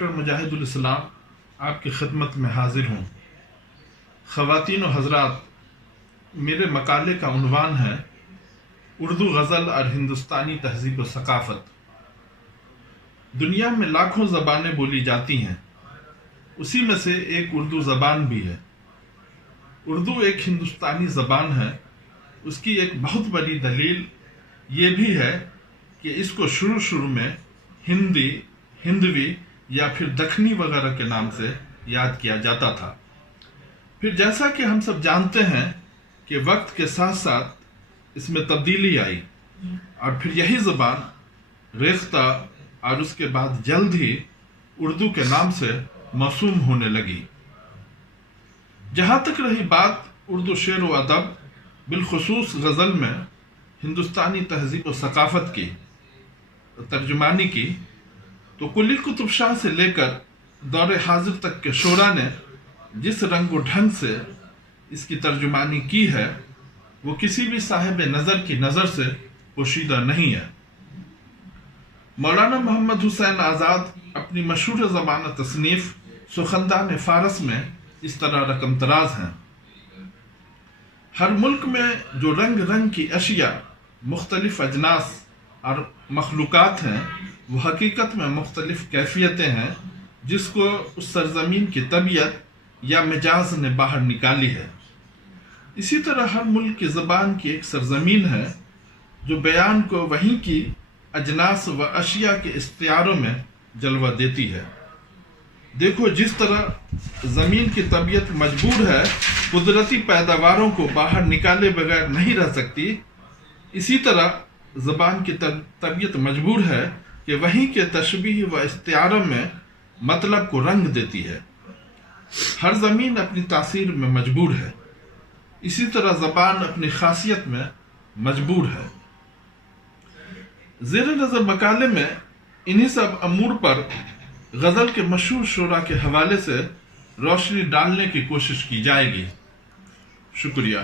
Doctor مجاہد الاسلام آپ کی خدمت میں حاضر ہوں۔ خواتین و حضرات، میرے مقالے کا عنوان ہے اردو غزل اور ہندوستانی تہذیب و ثقافت۔ دنیا میں لاکھوں زبانیں بولی جاتی ہیں، اسی میں سے ایک اردو زبان بھی ہے۔ اردو ایک ہندوستانی زبان ہے۔ اس کی ایک بہت بڑی دلیل یہ بھی ہے کہ اس کو شروع میں ہندی، ہندوی یا پھر دکنی وغیرہ کے نام سے یاد کیا جاتا تھا۔ پھر جیسا کہ ہم سب جانتے ہیں کہ وقت کے ساتھ ساتھ اس میں تبدیلی آئی اور پھر یہی زبان ریختہ اور اس کے بعد جلد ہی اردو کے نام سے موسوم ہونے لگی۔ جہاں تک رہی بات اردو شعر و ادب، بالخصوص غزل میں ہندوستانی تہذیب و ثقافت کی ترجمانی کی، تو کلی قطب شاہ سے لے کر دور حاضر تک کے شعراء نے جس رنگ و ڈھنگ سے اس کی ترجمانی کی ہے وہ کسی بھی صاحب نظر کی نظر سے پوشیدہ نہیں ہے۔ مولانا محمد حسین آزاد اپنی مشہور زبان تصنیف سخندان فارس میں اس طرح رقم طراز ہیں: ہر ملک میں جو رنگ رنگ کی اشیاء، مختلف اجناس اور مخلوقات ہیں، وہ حقیقت میں مختلف کیفیتیں ہیں جس کو اس سرزمین کی طبیعت یا مجاز نے باہر نکالی ہے۔ اسی طرح ہر ملک کی زبان کی ایک سرزمین ہے جو بیان کو وہیں کی اجناس و اشیاء کے استعاروں میں جلوہ دیتی ہے۔ دیکھو، جس طرح زمین کی طبیعت مجبور ہے قدرتی پیداواروں کو باہر نکالے بغیر نہیں رہ سکتی، اسی طرح زبان کی طبیعت مجبور ہے کہ وہیں کے تشبیہ و استعاروں میں مطلب کو رنگ دیتی ہے۔ ہر زمین اپنی تاثیر میں مجبور ہے، اسی طرح زبان اپنی خاصیت میں مجبور ہے۔ زیر نظر مقالے میں انہی سب امور پر غزل کے مشہور شعراء کے حوالے سے روشنی ڈالنے کی کوشش کی جائے گی۔ شکریہ۔